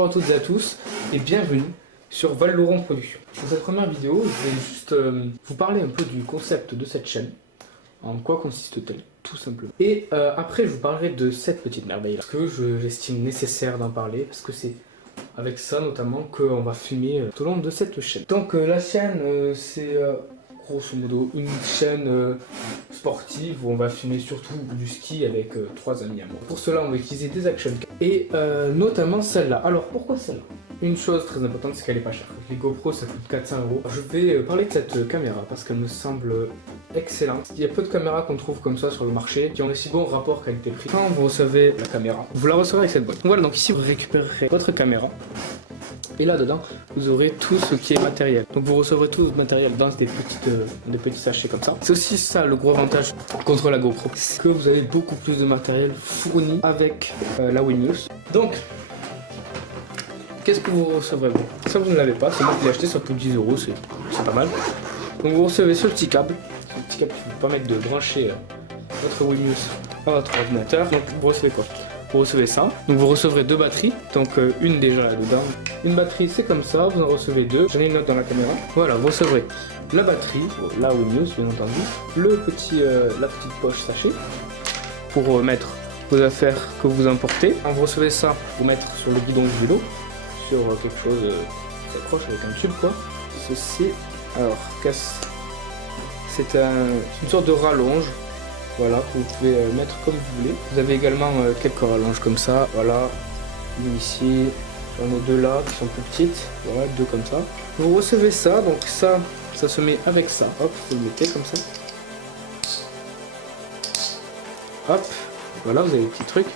Bonjour à toutes et à tous et bienvenue sur Val Laurent Productions. Dans cette première vidéo, je vais juste vous parler un peu du concept de cette chaîne. En quoi consiste-t-elle, tout simplement. Et après, je vous parlerai de cette petite merveille là, que j'estime nécessaire d'en parler parce que c'est avec ça notamment qu'on va filmer tout au long de cette chaîne. Donc la chaîne, c'est grosso modo une chaîne sportive où on va filmer surtout du ski avec 3 amis à moi. Pour cela, on va utiliser des action cam et notamment celle-là. Alors pourquoi celle-là? Une chose très importante, c'est qu'elle est pas chère. Les GoPro, ça coûte 400 €. Je vais parler de cette caméra parce qu'elle me semble excellente. Il y a peu de caméras qu'on trouve comme ça sur le marché qui ont aussi bon rapport qualité-prix. Quand vous recevez la caméra, vous la recevrez avec cette boîte. Donc voilà, donc ici vous récupérerez votre caméra. Et là-dedans, vous aurez tout ce qui est matériel. Donc vous recevrez tout le matériel dans des petits sachets comme ça. C'est aussi ça le gros avantage contre la GoPro. C'est que vous avez beaucoup plus de matériel fourni avec la Winius. Donc, qu'est-ce que vous recevrez? Ça vous ne l'avez pas, c'est moi qui l'ai acheté, ça coûte 10 €, c'est pas mal. Donc vous recevez ce petit câble qui vous permet de brancher votre Winius à votre ordinateur. Donc vous recevez quoi? Vous recevez ça, donc vous recevrez 2 batteries, donc une déjà là-dedans. Une batterie c'est comme ça, vous en recevez 2, j'en ai une autre dans la caméra. Voilà, vous recevrez la batterie, la Winius bien entendu, la petite poche sachet pour mettre vos affaires que vous importez. Quand vous recevez ça, vous mettre sur le guidon du vélo, sur quelque chose qui s'accroche avec un tube quoi. Ceci, alors c'est une sorte de rallonge. Voilà, que vous pouvez mettre comme vous voulez. Vous avez également quelques rallonges comme ça, voilà. Une ici, j'en ai 2 là qui sont plus petites, voilà, 2 comme ça. Vous recevez ça, donc ça se met avec ça. Hop, vous le mettez comme ça. Hop, voilà, vous avez le petit truc.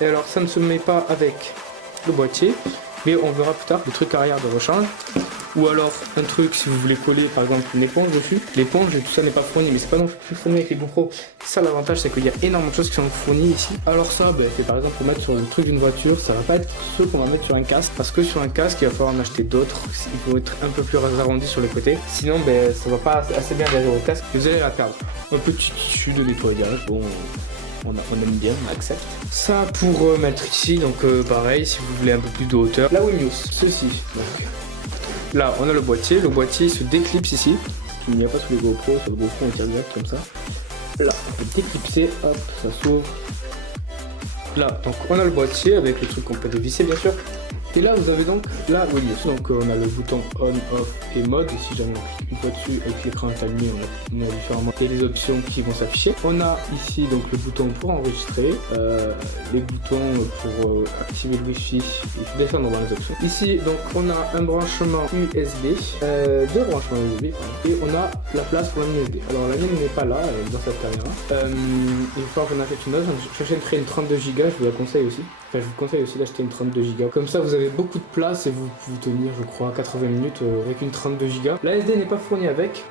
Et alors, ça ne se met pas avec le boîtier, mais on verra plus tard le truc arrière de rechange. Ou alors un truc si vous voulez coller par exemple une éponge dessus. L'éponge et tout ça n'est pas fourni, mais c'est pas non plus fourni avec les GoPro. Ça l'avantage c'est qu'il y a énormément de choses qui sont fournies ici. Alors ça c'est par exemple pour mettre sur le truc d'une voiture, ça va pas être ce qu'on va mettre sur un casque. Parce que sur un casque il va falloir en acheter d'autres. Il faut être un peu plus arrondi sur les côtés. Sinon ça va pas assez bien derrière au casque. Vous allez la perdre. Un petit tissu de nettoyage, bon. On aime bien, on accepte. Ça pour mettre ici, donc pareil, si vous voulez un peu plus de hauteur. La Winius, ceci. Donc, là, on a le boîtier il se déclipse ici. Il n'y a pas sur les GoPro, sur le GoPro on tire direct comme ça. Là, on peut déclipser, hop, ça s'ouvre. Là, donc on a le boîtier avec le truc qu'on peut dévisser bien sûr. Et là, vous avez donc la Winius. Donc on a le bouton on, off et mode. Ici, j'en clique une fois dessus avec l'écran est allumé. On a différemment les options qui vont s'afficher. On a ici donc le bouton pour enregistrer, les boutons pour activer le Wi-Fi. Il faut descendre dans les options. Ici, donc on a un branchement USB, 2 branchements USB, et on a la place pour la mine USB. Alors la mienne n'est pas là, elle est dans cette caméra. Il faut qu'on achète une autre. J'achèterai une 32 Go. Je vous la conseille aussi. Enfin, je vous conseille aussi d'acheter une 32 Go. Comme ça, vous avez beaucoup de place et vous pouvez tenir, je crois, 80 minutes avec une 32 Go. La SD n'est pas fournie avec,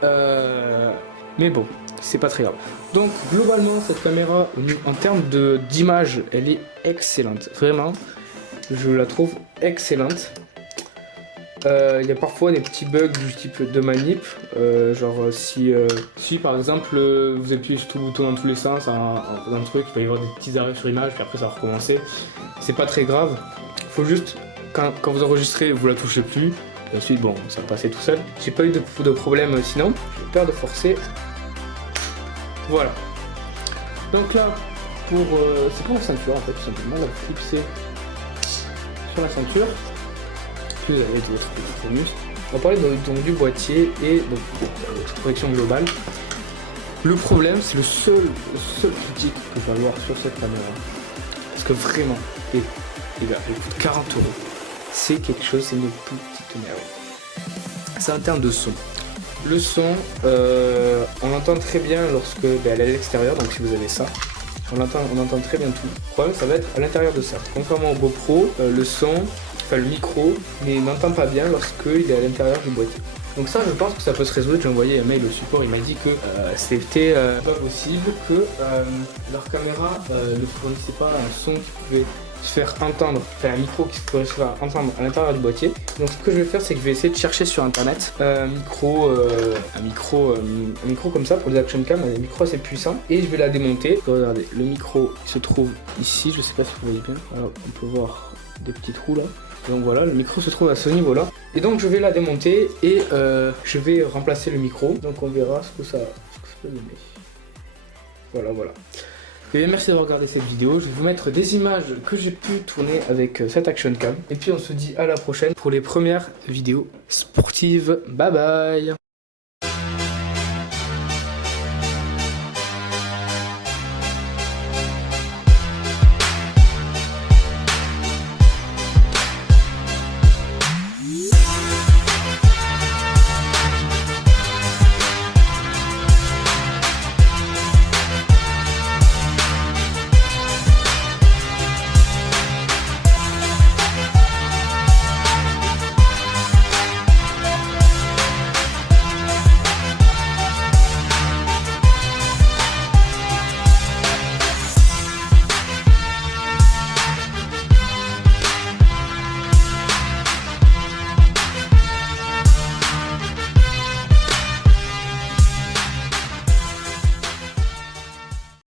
mais bon, c'est pas très grave. Donc, globalement, cette caméra, en termes d'image, elle est excellente. Vraiment, je la trouve excellente. Il y a parfois des petits bugs du type de manip, genre si par exemple vous appuyez sur tout le bouton dans tous les sens dans le truc, il va y avoir des petits arrêts sur image puis après ça va recommencer. C'est pas très grave, faut juste quand vous enregistrez vous la touchez plus et ensuite bon ça va passer tout seul. J'ai pas eu de problème sinon, j'ai peur de forcer. Voilà. Donc là c'est pour la ceinture en fait tout simplement, la clipser sur la ceinture. Vous avez votre petit bonus. On va parler donc du boîtier et de votre protection globale. Le problème, c'est le seul critique que je vais avoir sur cette caméra. Parce que vraiment, les gars, elle coûte 40 €. C'est quelque chose, c'est une petite merde. C'est en termes de son. Le son, on entend très bien lorsque elle est à l'extérieur, donc si vous avez ça. On entend très bien tout. Le problème, ça va être à l'intérieur de ça. Contrairement au GoPro, le son, le micro, mais n'entend pas bien lorsqu'il est à l'intérieur du boîtier. Donc ça, je pense que ça peut se résoudre. J'ai envoyé un mail au support, il m'a dit que c'était pas possible, que leur caméra ne fournissait pas un son qui pouvait se faire entendre, enfin un micro qui pourrait se faire entendre à l'intérieur du boîtier. Donc ce que je vais faire, c'est que je vais essayer de chercher sur internet un micro comme ça pour les action cam, un micro assez puissant, et je vais la démonter. Regardez, le micro il se trouve ici, je sais pas si vous voyez bien. Alors, on peut voir des petits trous là. Donc voilà, le micro se trouve à ce niveau là. Et donc je vais la démonter et je vais remplacer le micro. Donc on verra ce que ça peut donner. Voilà, voilà. Et merci d'avoir regardé cette vidéo. Je vais vous mettre des images que j'ai pu tourner avec cette action cam. Et puis on se dit à la prochaine pour les premières vidéos sportives. Bye bye.